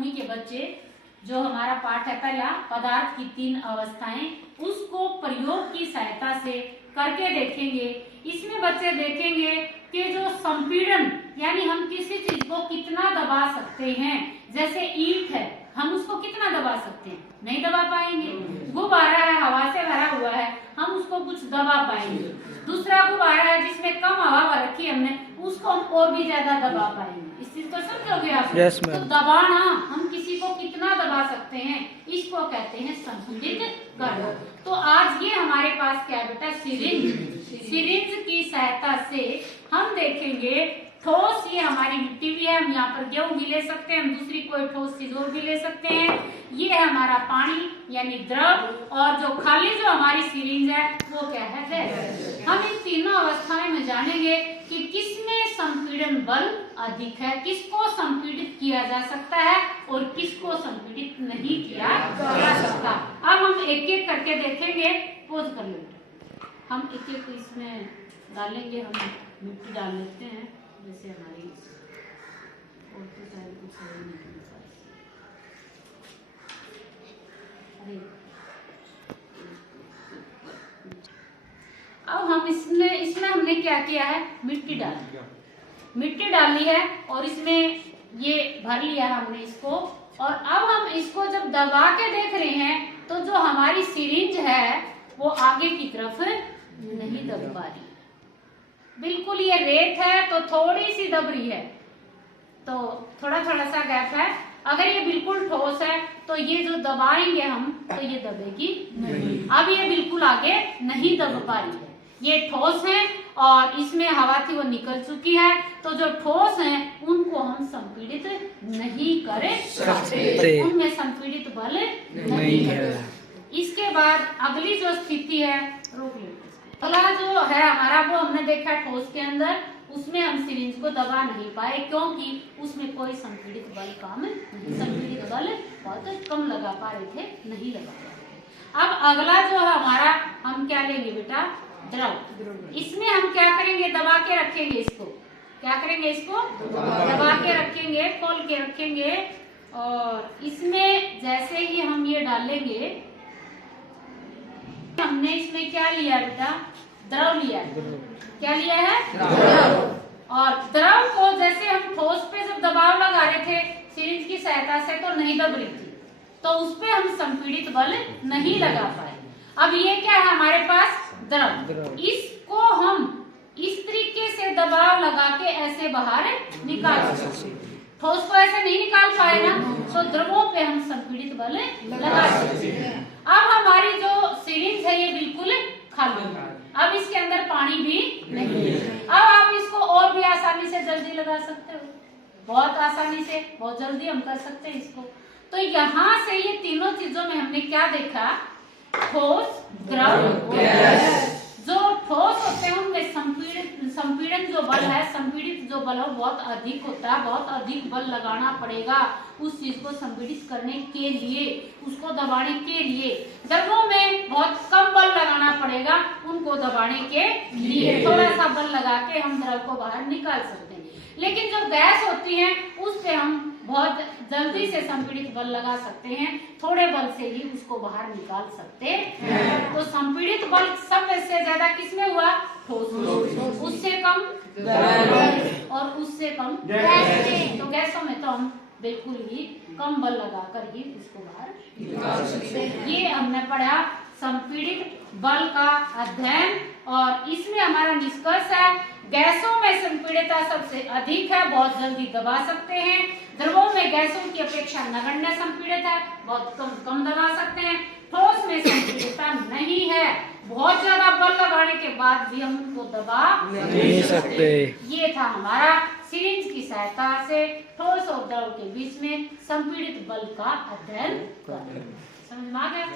नौवीं के बच्चे जो हमारा पाठ है पहला पदार्थ की 3 अवस्थाएं, उसको प्रयोग की सहायता से करके देखेंगे। इसमें बच्चे देखेंगे कि जो संपीड़न यानी हम किसी चीज को कितना दबा सकते हैं। जैसे ईंट है, हम उसको कितना दबा सकते हैं? नहीं दबा पाएंगे। गुब्बारा है, हवा से भरा हुआ है, हम उसको कुछ दबा पाएंगे। दूसरा गुब्बारा है जिसमें कम हवा रखी हमने, उसको हम और भी ज्यादा दबा पाएंगे। इस चीज को समझोगे आप? yes, तो दबाना, हम किसी को कितना दबा सकते हैं, इसको कहते हैं संपीड़ित करना। तो आज ये हमारे पास क्या बेटा? सिरिंज। सिरिंज की सहायता से हम देखेंगे ठोस, ये हमारी मिट्टी भी है, हम यहाँ पर गेहूं भी ले सकते हैं, हम दूसरी कोई ठोस चीज और भी ले सकते हैं। ये है हमारा पानी यानी द्रव, और जो खाली जो हमारी सिरिंज है वो क्या है? गैस। हम इन तीनों अवस्थाएं में जानेंगे कि किसमें संपीड़न बल अधिक है, किसको संपीड़ित किया जा सकता है और किसको संपीड़ित नहीं किया जा सकता। अब हम एक एक करके देखेंगे। पोज कर लो, हम एक एक इसमें डालेंगे। हम मिट्टी डाल लेते हैं, जैसे हमारी और तो शायद कुछ है नहीं। अब हम इसमें हमने क्या किया है? मिट्टी डाली, मिट्टी डाली है और इसमें ये भर लिया हमने इसको। और अब हम इसको जब दबा के देख रहे हैं तो जो हमारी सिरिंज है वो आगे की तरफ नहीं दब पा रही। बिल्कुल ये रेत है तो थोड़ी सी दब रही है, तो थोड़ा थोड़ा सा गैप है। अगर ये बिल्कुल ठोस है तो ये जो दबाएंगे हम तो ये दबेगी नहीं। अब ये बिल्कुल आगे नहीं दब पा रही है, ये ठोस है और इसमें हवा थी वो निकल चुकी है। तो जो ठोस हैं उनको हम संपीड़ित नहीं कर सकते, उनमें संपीड़ित बल नहीं है। इसके बाद अगली जो स्थिति है, रोक लेते, अगला जो है हमारा वो हमने देखा ठोस के अंदर, उसमें हम सिरिंज को दबा नहीं पाए क्योंकि उसमें कोई संपीड़ित बल काम नहीं, संपीड़ित बल बहुत कम लगा पा रहे थे, नहीं लगा पा रहे। अब अगला जो है हमारा, हम क्या लेंगे बेटा? द्रव। इसमें हम क्या करेंगे? दबा के रखेंगे इसको। क्या करेंगे? इसको दबा के रखेंगे, खोल के रखेंगे। और इसमें जैसे ही हम ये डालेंगे, हमने इसमें क्या लिया बेटा? द्रव लिया। क्या लिया है? द्रव। और द्रव को जैसे हम ठोस पे जब दबाव लगा रहे थे सिरिंज की सहायता से तो नहीं दब रही थी, तो उस पे हम संपीड़ित बल नहीं लगा पाए। अब ये क्या है हमारे पास? द्रव। इसको हम इस तरीके से दबाव लगा के ऐसे बाहर निकाल सकते। ठोस को ऐसे नहीं निकाल पाए ना, तो द्रवों पे हम संपीड़ित बल लगा सकते हैं। अब हमारी जो सिरिंज है ये बिल्कुल खाली, अब इसके अंदर पानी भी नहीं है। अब आप इसको और भी आसानी से जल्दी लगा सकते हो, बहुत आसानी से, बहुत जल्दी हम कर सकते हैं इसको। तो यहाँ से ये तीनों चीजों में हमने क्या देखा? ठोस, द्रव, गैस। जो ठोस होते हैं उनमें संपीड़न जो बल है, संपीड़ित जो बल है बहुत अधिक होता है, बहुत अधिक बल लगाना पड़ेगा उस चीज को संपीड़ित करने के लिए, उसको दबाने के लिए। द्रवों में बहुत कम बल लगाना पड़ेगा उनको दबाने के लिए, थोड़ा सा बल लगा के हम द्रव को बाहर निकाल सकते हैं। लेकिन जो गैस होती है उस पे हम बहुत जल्दी से संपीड़ित बल लगा सकते हैं, थोड़े बल से ही उसको बाहर निकाल सकते हैं। तो संपीड़ित बल सबसे ज्यादा किसमें हुआ? ठोस में। उससे कम और उससे कम गैस में। तो गैसों में तो हम बिल्कुल ही कम बल लगाकर ही उसको बाहर निकाल सकते हैं। ये हमने पढ़ा संपीड़ित बल का अध्ययन, और इसमें हमारा निष्कर्ष है गैसों में संपीड़ितता सबसे अधिक है, बहुत जल्दी दबा सकते हैं। द्रवों में गैसों की अपेक्षा नगण्य संपीड़ित है, बहुत कम दबा सकते हैं। ठोस में संपीड़ितता नहीं है, बहुत ज्यादा बल लगाने के बाद भी हम उनको दबा नहीं सकते। ये था हमारा सिरिंज की सहायता से ठोस और द्रव के बीच में संपीड़ित बल का अध्ययन। समझ में आ गया?